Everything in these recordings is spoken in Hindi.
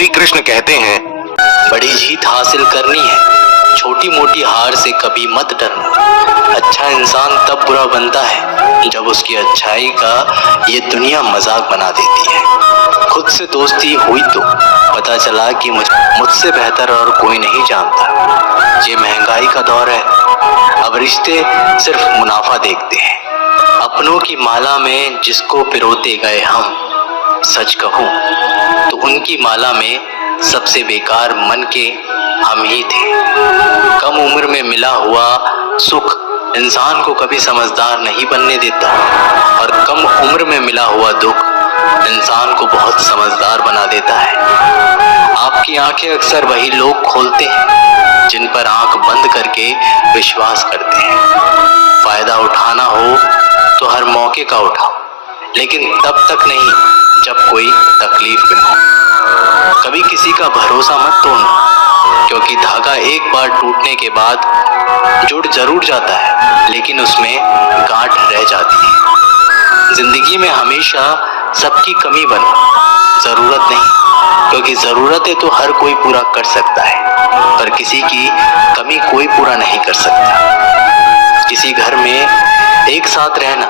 श्री कृष्ण कहते हैं, बड़ी जीत हासिल करनी है, छोटी मोटी हार से कभी मत डरना। अच्छा इंसान तब बुरा बनता है जब उसकी अच्छाई का ये दुनिया मजाक बना देती है। खुद से दोस्ती हुई तो पता चला कि मुझसे बेहतर और कोई नहीं जानता। ये महंगाई का दौर है, अब रिश्ते सिर्फ मुनाफा देखते हैं। अपनों की माला में जिसको पिरोते गए हम, सच कहूं तो उनकी माला में सबसे बेकार मन के हम ही थे। कम उम्र में मिला हुआ सुख इंसान को कभी समझदार नहीं बनने देता और कम उम्र में मिला हुआ दुख इंसान को बहुत समझदार बना देता है। आपकी आंखें अक्सर वही लोग खोलते हैं जिन पर आंख बंद करके विश्वास करते हैं। फायदा उठाना हो तो हर मौके का उठाओ, लेकिन तब तक नहीं जब कोई तकलीफ में हो। कभी किसी का भरोसा मत तोड़ना, क्योंकि धागा एक बार टूटने के बाद जुड़ जरूर जाता है, लेकिन उसमें गांठ रह जाती है। जिंदगी में हमेशा सबकी कमी बनो, जरूरत नहीं, क्योंकि जरूरतें तो हर कोई पूरा कर सकता है, पर किसी की कमी कोई पूरा नहीं कर सकता। किसी घर में एक साथ रहना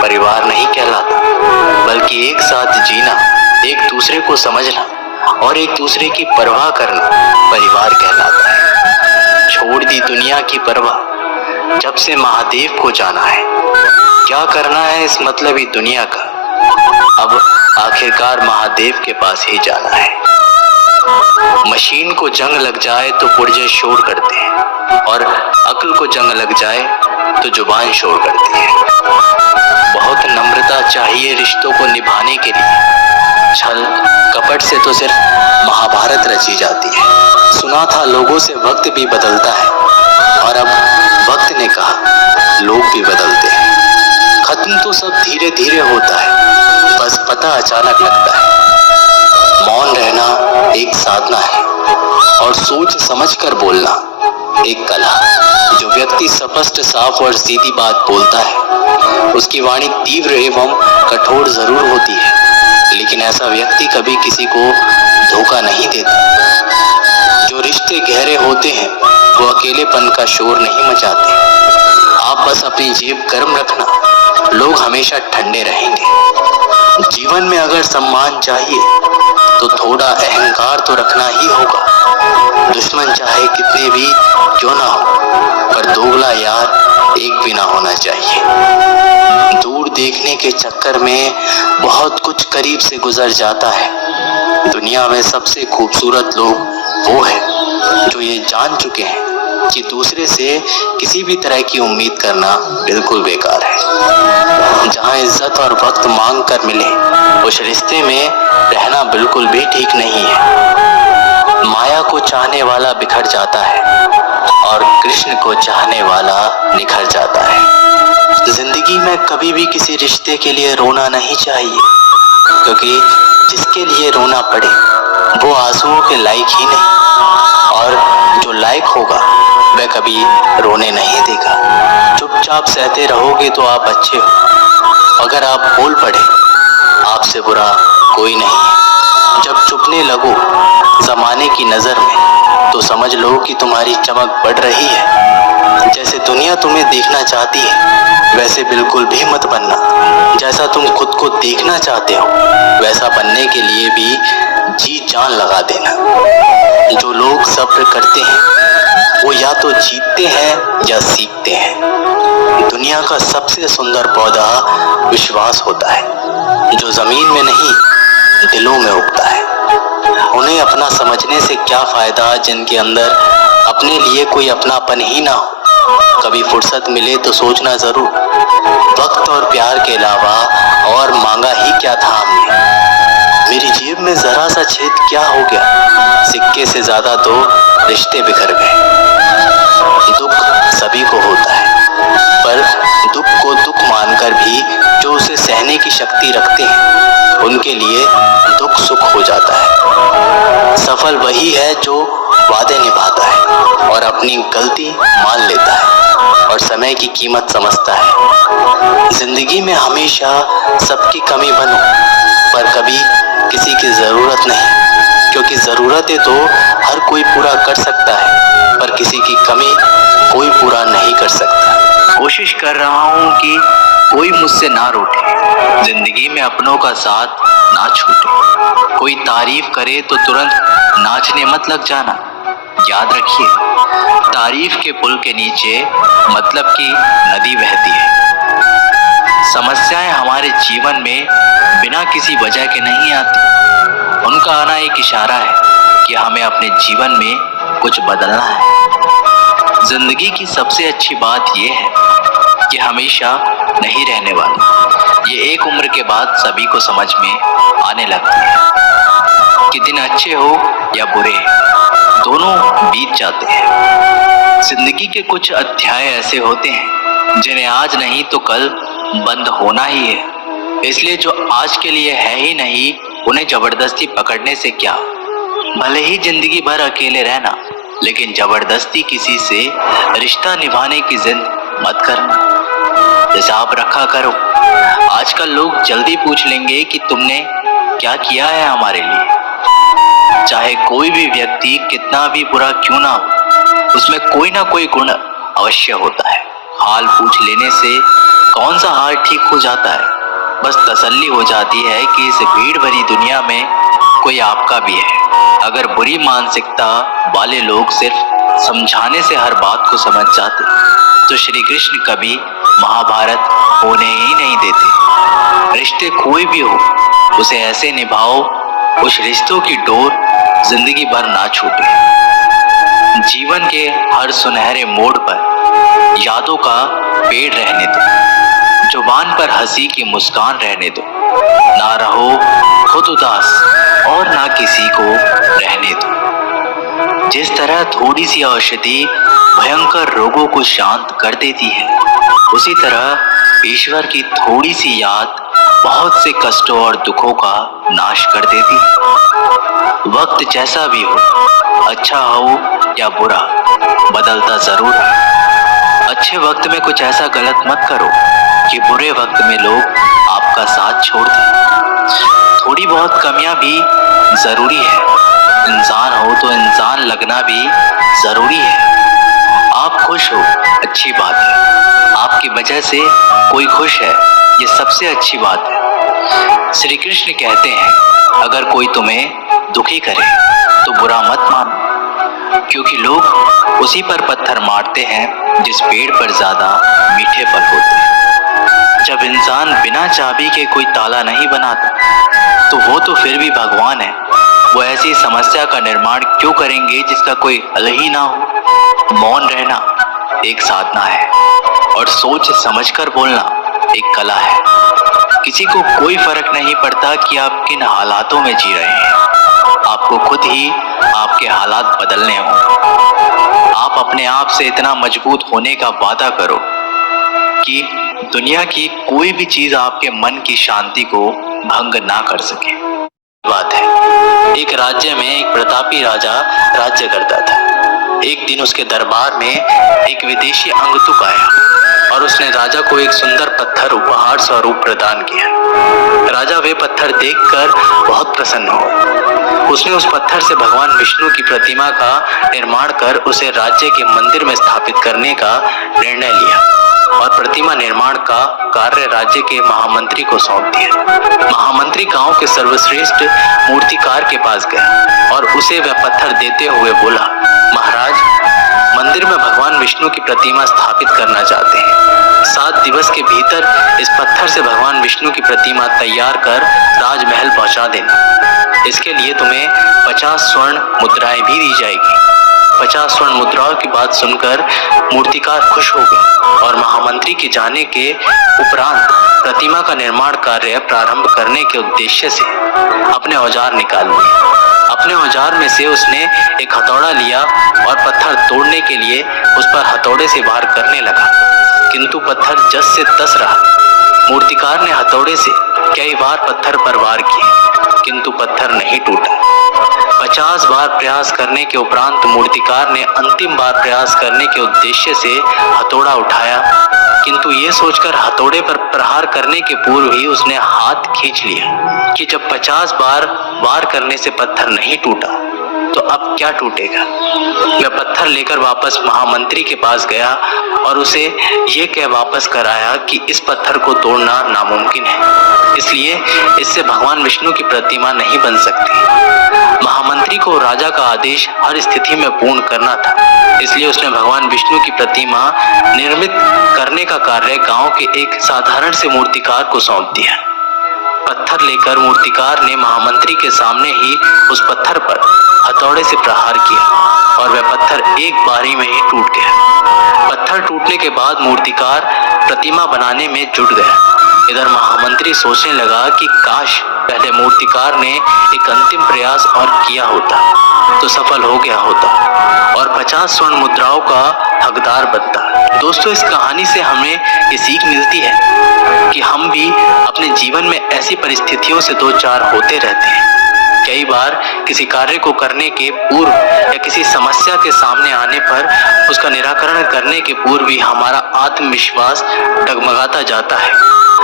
परिवार नहीं कहलाता, बल्कि एक साथ जीना, एक दूसरे को समझना और एक दूसरे की परवाह करना परिवार कहलाता है। छोड़ दी दुनिया की परवाह, जब से महादेव को जाना है। क्या करना है इस मतलबी दुनिया का, अब आखिरकार महादेव के पास ही जाना है। मशीन को जंग लग जाए तो पुर्जे शोर करते हैं, और अक्ल को जंग लग जाए तो जुबान शोर करती है। बहुत नम्रता चाहिए रिश्तों को निभाने के लिए। छल कपट से तो सिर्फ महाभारत रची जाती है। सुना था लोगों से वक्त भी बदलता है, और अब वक्त ने कहा लोग भी बदलते हैं। खत्म तो सब धीरे धीरे होता है, बस पता अचानक लगता है। मौन रहना एक साधना है, और सोच समझकर बोलना एक कला। जो व्यक्ति स्पष्ट, साफ और सीधी बात बोलता है, उसकी वाणी तीव्र एवं कठोर जरूर होती है, लेकिन ऐसा व्यक्ति कभी किसी को धोखा नहीं देता। जो रिश्ते गहरे होते हैं वो अकेलेपन का शोर नहीं मचाते। आप बस अपनी जेब गर्म रखना, लोग हमेशा ठंडे रहेंगे। जीवन में अगर सम्मान चाहिए तो थोड़ा अहंकार तो रखना ही होगा। दुश्मन चाहे कितने भी क्यों ना हो, पर दोगला यार एक भी ना होना चाहिए। दूर देखने के चक्कर में बहुत कुछ करीब से गुजर जाता है। दुनिया में सबसे खूबसूरत लोग वो हैं जो ये जान चुके हैं कि दूसरे से किसी भी तरह की उम्मीद करना बिल्कुल बेकार है। जहाँ इज्जत और वक्त मांग कर मिले, उस रिश्ते में रहना बिल्कुल भी ठीक नहीं है। माया को चाहने वाला बिखर जाता है, और कृष्ण को चाहने वाला निखर जाता है। जिंदगी में कभी भी किसी रिश्ते के लिए रोना नहीं चाहिए, क्योंकि जिसके लिए रोना पड़े वो आंसुओं के लायक ही नहीं, और जो लायक होगा वह कभी रोने नहीं देगा। चुपचाप सहते रहोगे तो आप अच्छे हो, अगर आप बोल पड़े आपसे बुरा कोई नहीं है। जब चुपने लगो जमाने की नजर में, तो समझ लो कि तुम्हारी चमक बढ़ रही है। जैसे दुनिया तुम्हें देखना चाहती है वैसे बिल्कुल भी मत बनना। जैसा तुम खुद को देखना चाहते हो वैसा बनने के लिए भी जी जान लगा देना। जो लोग सब्र करते हैं वो या तो जीतते हैं या सीखते हैं। दुनिया का सबसे सुंदर पौधा विश्वास होता है, जो जमीन में नहीं दिलों में उगता है। उन्हें अपना समझने से क्या फायदा जिनके अंदर अपने लिए कोई अपनापन ही ना हो। कभी फुर्सत मिले तो सोचना जरूर, वक्त और प्यार के अलावा और मांगा ही क्या था हमने। मेरी जेब में जरा सा छेद क्या हो गया, सिक्के से ज्यादा तो रिश्ते बिखर गए। दुख सभी को होता है, पर दुख को दुख मानकर भी जो उसे सहने की शक्ति रखते हैं उनके लिए दुख सुख हो जाता है। सफल वही है जो वादे निभाता है और अपनी गलती मान लेता है और समय की कीमत समझता है। जिंदगी में हमेशा सबकी कमी बनो, पर कभी किसी की जरूरत नहीं, क्योंकि क्योंकि ज़रूरतें तो हर कोई पूरा कर सकता है, पर किसी की कमी कोई पूरा नहीं कर सकता। कोशिश कर रहा हूँ कि कोई मुझसे ना रूठे, जिंदगी में अपनों का साथ ना छूटे। कोई तारीफ करे तो तुरंत नाचने मत लग जाना। याद रखिए, तारीफ के पुल के नीचे मतलब की नदी बहती है। समस्याएं हमारे जीवन में बिना किसी वजह के नहीं आती। उनका आना एक इशारा है कि हमें अपने जीवन में कुछ बदलना है। जिंदगी की सबसे अच्छी बात यह है कि हमेशा नहीं रहने वाली। ये एक उम्र के बाद सभी को समझ में आने लगती है कि दिन अच्छे हो या बुरे, दोनों बीत जाते हैं। जिंदगी के कुछ अध्याय ऐसे होते हैं जिन्हें आज नहीं तो कल बंद होना ही है। इसलिए जो आज के लिए है ही नहीं, उन्हें जबरदस्ती पकड़ने से क्या। भले ही जिंदगी भर अकेले रहना, लेकिन जबरदस्ती किसी से रिश्ता निभाने की जिद मत करना। हिसाब रखा करो। आजकल लोग जल्दी पूछ लेंगे कि तुमने क्या किया है हमारे लिए। चाहे कोई भी व्यक्ति कितना भी बुरा क्यों ना हो, उसमें कोई ना कोई गुण अवश्य होता है। हाल पूछ लेने से कौन सा हाल ठीक हो जाता है। बस तसल्ली हो जाती है कि इस भीड़ भरी दुनिया में कोई आपका भी है। अगर बुरी मानसिकता वाले लोग सिर्फ समझाने से हर बात को समझ जाते, तो श्री कृष्ण कभी महाभारत होने ही नहीं देते। रिश्ते कोई भी हो, उसे ऐसे निभाओ उस रिश्तों की डोर जिंदगी भर ना छूटे। जीवन के हर सुनहरे मोड़ पर यादों का पेड़ रहने दो, जुबान पर हंसी की मुस्कान रहने दो। ना रहो खुद उदास और ना किसी को रहने दो। जिस तरह थोड़ी सी औषधि भयंकर रोगों को शांत कर देती है, उसी तरह ईश्वर की थोड़ी सी याद बहुत से कष्टों और दुखों का नाश कर देती है। वक्त जैसा भी हो, अच्छा हो या बुरा, बदलता जरूर है। अच्छे वक्त में कुछ ऐसा गलत मत करो कि बुरे वक्त में लोग आपका साथ छोड़ दें। थोड़ी बहुत कमियां भी जरूरी है। इंसान हो तो इंसान लगना भी जरूरी है। आप खुश हो, अच्छी बात है। आपकी वजह से कोई खुश है, ये सबसे अच्छी बात है। श्री कृष्ण कहते हैं, अगर कोई तुम्हें दुखी करे तो बुरा मत मानो, क्योंकि लोग उसी पर पत्थर मारते हैं जिस पेड़ पर ज्यादा मीठे फल होते हैं। जब इंसान बिना चाबी के कोई ताला नहीं बनाता, तो वो तो फिर भी भगवान है। वो ऐसी समस्या का निर्माण क्यों करेंगे जिसका कोई हल ही ना हो। मौन रहना एक साधना है और सोच समझकर बोलना एक कला है। किसी को कोई फर्क नहीं पड़ता कि आप किन हालातों में जी रहे हैं। आपको खुद ही आपके हालात बदलने होंगे। आप अपने आप से इतना मजबूत होने का वादा करो कि दुनिया की कोई भी चीज आपके मन की शांति को भंग ना कर सके। बात है, एक राज्य में एक प्रतापी राजा राज्य करता था। एक दिन उसके दरबार में एक विदेशी अंगतुक आया और उसने राजा को एक सुंदर पत्थर उपहार स्वरूप प्रदान किया। राजा वे पत्थर देखकर बहुत प्रसन्न हुआ। उसने उस पत्थर से भगवान विष्णु की प्रतिमा का निर्माण कर उसे राज्य के मंदिर में स्थापित करने का निर्णय लिया और प्रतिमा निर्माण का कार्य राज्य के महामंत्री को सौंप दिया। महामंत्री गांव के सर्वश्रेष्ठ मूर्तिकार के पास गया और उसे वह पत्थर देते हुए बोला, महाराज, मंदिर में भगवान विष्णु की प्रतिमा स्थापित करना चाहते हैं। 7 दिवस के भीतर इस पत्थर से भगवान विष्णु की प्रतिमा तैयार कर राजमहल पहुंचा देना। इसके लिए तुम्हें 50 स्वर्ण मुद्राएं भी दी जाएगी। 50 स्वर्ण मुद्राओं की बात सुनकर मूर्तिकार खुश हो गए और महामंत्री के जाने के उपरांत प्रतिमा का निर्माण कार्य प्रारंभ करने के उद्देश्य से अपने औजार निकाल लिए। अपने औजार में से उसने एक हथौड़ा लिया और पत्थर तोड़ने के लिए उस पर हथौड़े से वार करने लगा, किंतु पत्थर जस से तस रहा। मूर्तिकार ने हथौड़े से कई बार पत्थर पर वार किए, किंतु पत्थर नहीं टूटा। 50 बार प्रयास करने के उपरांत मूर्तिकार ने अंतिम बार प्रयास करने के उद्देश्य से हथौड़ा उठाया, किंतु ये सोचकर हथौड़े पर प्रहार करने के पूर्व ही उसने हाथ खींच लिया कि जब 50 बार वार करने से पत्थर नहीं टूटा तो अब क्या टूटेगा। वह पत्थर लेकर वापस महामंत्री के पास गया और उसे ये कह वापस कर आया कि इस पत्थर को तोड़ना नामुमकिन है, इसलिए इससे भगवान विष्णु की प्रतिमा नहीं बन सकती। महामंत्री को राजा का आदेश हर स्थिति में पूर्ण करना था, इसलिए उसने भगवान विष्णु की प्रतिमा निर्मित करने का कार्य गांव के एक साधारण से मूर्तिकार को सौंप दिया। पत्थर लेकर मूर्तिकार ने महामंत्री के सामने ही उस पत्थर पर हथौड़े से प्रहार किया और वह पत्थर एक बारी में ही टूट गया। पत्थर टूटने के बाद मूर्तिकार प्रतिमा बनाने में जुट गया। इधर महामंत्री सोचने लगा कि काश पहले मूर्तिकार ने एक अंतिम प्रयास और किया होता तो सफल हो गया होता और 50 स्वर्ण मुद्राओं का हकदार बनता। दोस्तों, इस कहानी से हमें ये सीख मिलती है कि हम भी अपने जीवन में ऐसी परिस्थितियों से दो चार होते रहते हैं। कई बार किसी कार्य को करने के पूर्व या किसी समस्या के सामने आने पर उसका निराकरण करने के पूर्व भी हमारा आत्मविश्वास डगमगाता जाता है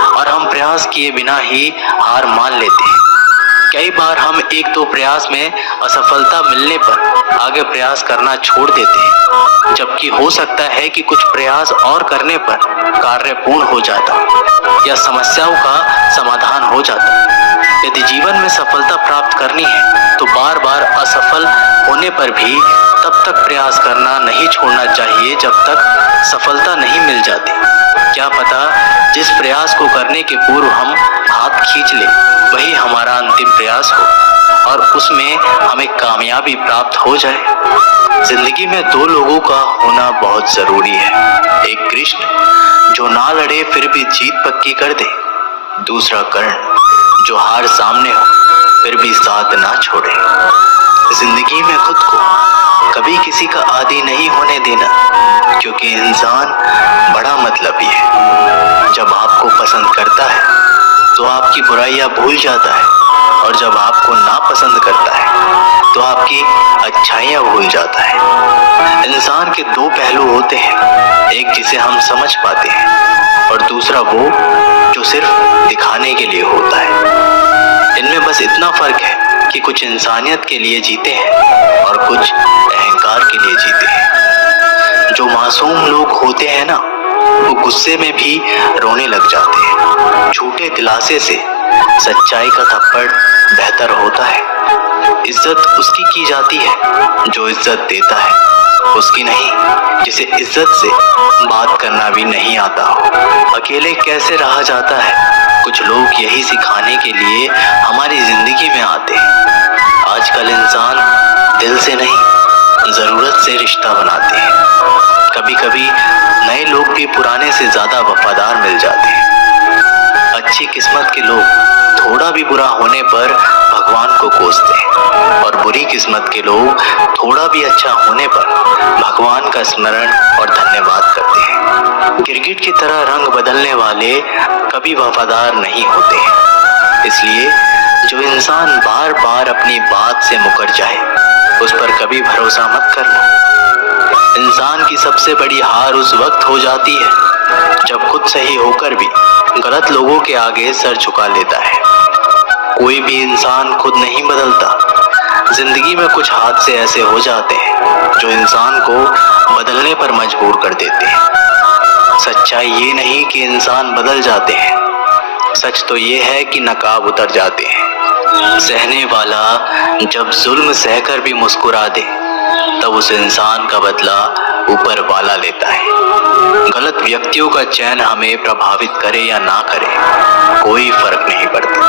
और हम प्रयास किए बिना ही हार मान लेते हैं। कई बार हम एक दो प्रयास में असफलता मिलने पर आगे प्रयास करना छोड़ देते हैं, जबकि हो सकता है कि कुछ प्रयास और करने पर कार्य पूर्ण हो जाता या समस्याओं का समाधान हो जाता। यदि जीवन में सफलता प्राप्त करनी है तो बार बार असफल होने पर भी तब तक प्रयास करना नहीं छोड़ना चाहिए जब तक सफलता नहीं मिल जाती। क्या पता जिस प्रयास को करने के पूर्व हम हाथ खींच लें वही हमारा अंतिम प्रयास हो और उसमें हमें कामयाबी प्राप्त हो जाए। जिंदगी में दो लोगों का होना बहुत जरूरी है, एक कृष्ण जो ना लड़े फिर भी जीत पक्की कर दे, दूसरा कर्ण जो हार सामने हो फिर भी साथ ना छोड़े। जिंदगी में खुद को कभी किसी का आदी नहीं होने देना, क्योंकि इंसान बड़ा मतलबी है। जब आपको पसंद करता है तो आपकी बुराइयां भूल जाता है और जब आपको नापसंद करता है तो आपकी अच्छाइयां भूल जाता है। इंसान के दो पहलू होते हैं, एक जिसे हम समझ पाते हैं और दूसरा वो जो सिर्फ दिखाने के लिए होता है। इनमें बस इतना फर्क है कि कुछ इंसानियत के लिए जीते हैं और कुछ अहंकार के लिए जीते हैं। जो मासूम लोग होते हैं ना, वो गुस्से में भी रोने लग जाते हैं। झूठे दिलासे से सच्चाई का थप्पड़ बेहतर होता है। इज्जत उसकी की जाती है जो इज्जत देता है, उसकी नहीं जिसे इज्जत से बात करना भी नहीं आता हो। अकेले कैसे रहा जाता है, कुछ लोग यही सिखाने के लिए हमारी जिंदगी में आते हैं। आजकल इंसान दिल से नहीं जरूरत से रिश्ता बनाते हैं। कभी कभी नए लोग भी पुराने से ज्यादा वफादार मिल जाते हैं। अच्छी किस्मत के लोग थोड़ा भी बुरा होने पर भगवान को कोसते हैं और बुरी किस्मत के लोग थोड़ा भी अच्छा होने पर भगवान का स्मरण और धन्यवाद करते हैं। क्रिकेट की तरह रंग बदलने वाले कभी वफादार नहीं होते हैं, इसलिए जो इंसान बार बार अपनी बात से मुकर जाए उस पर कभी भरोसा मत करना। इंसान की सबसे बड़ी हार उस वक्त हो जाती है जब खुद सही होकर भी गलत लोगों के आगे सर झुका लेता है। कोई भी इंसान खुद नहीं बदलता। जिंदगी में कुछ हादसे ऐसे हो जाते हैं जो इंसान को बदलने पर मजबूर कर देते हैं। सच्चाई ये नहीं कि इंसान बदल जाते हैं, सच तो ये है कि नकाब उतर जाते हैं। सहने वाला जब जुल्म सहकर भी मुस्कुरा दे तब उस इंसान का बदला ऊपर वाला लेता है। गलत व्यक्तियों का चयन हमें प्रभावित करे या ना करे कोई फर्क नहीं पड़ता,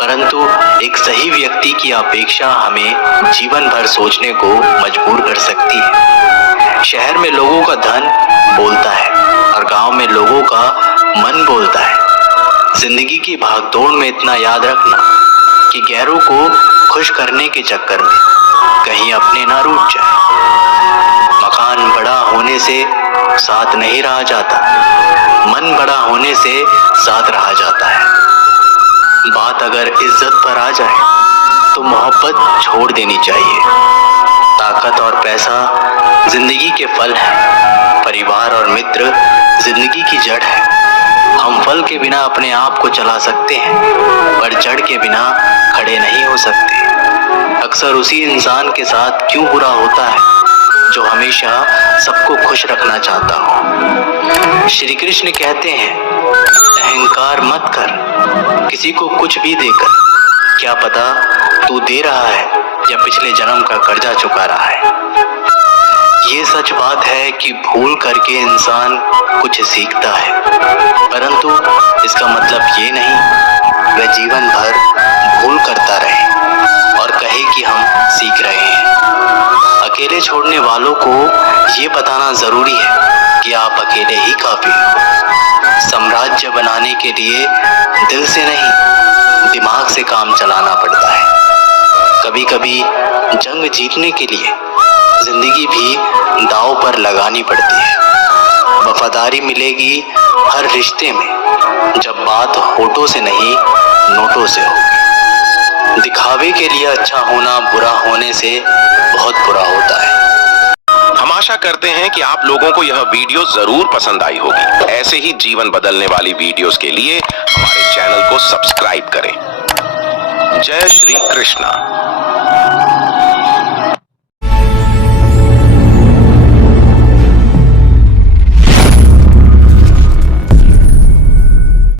परंतु एक सही व्यक्ति की अपेक्षा हमें जीवन भर सोचने को मजबूर कर सकती है। शहर में लोगों का धन बोलता है और गांव में लोगों का मन बोलता है। जिंदगी की भागदौड़ में इतना याद रखना कि गैरों को खुश करने के चक्कर में कहीं अपने ना रूठ जाए। मकान बड़ा होने से साथ नहीं रहा जाता, मन बड़ा होने से साथ रहा जाता है। बात अगर इज्जत पर आ जाए तो मोहब्बत छोड़ देनी चाहिए। ताकत और पैसा जिंदगी के फल हैं, परिवार और मित्र जिंदगी की जड़ है। हम फल के बिना अपने आप को चला सकते हैं, पर जड़ के बिना खड़े नहीं हो सकते। अक्सर उसी इंसान के साथ क्यों बुरा होता है जो हमेशा सबको खुश रखना चाहता हो। श्री कृष्ण कहते हैं, अहंकार मत कर, किसी को कुछ भी देकर। क्या पता तू दे रहा है या पिछले जन्म का कर्जा चुका रहा है। ये सच बात है कि भूल करके इंसान कुछ सीखता है, परंतु इसका मतलब ये नहीं वह जीवन भर भूल करता रहे और कहे कि हम सीख रहे हैं। अकेले छोड़ने वालों को ये बताना जरूरी है कि आप अकेले ही काफी हो। साम्राज्य बनाने के लिए दिल से नहीं, दिमाग से काम चलाना पड़ता है। कभी कभी जंग जीतने के लिए जिंदगी भी दांव पर लगानी पड़ती है। वफादारी मिलेगी हर रिश्ते में जब बात होठों से नहीं नोटों से होगी। दिखावे के लिए अच्छा होना बुरा होने से बहुत बुरा होता है। हम आशा करते हैं कि आप लोगों को यह वीडियो जरूर पसंद आई होगी। ऐसे ही जीवन बदलने वाली वीडियोस के लिए हमारे चैनल को सब्सक्राइब करें। जय श्री कृष्णा।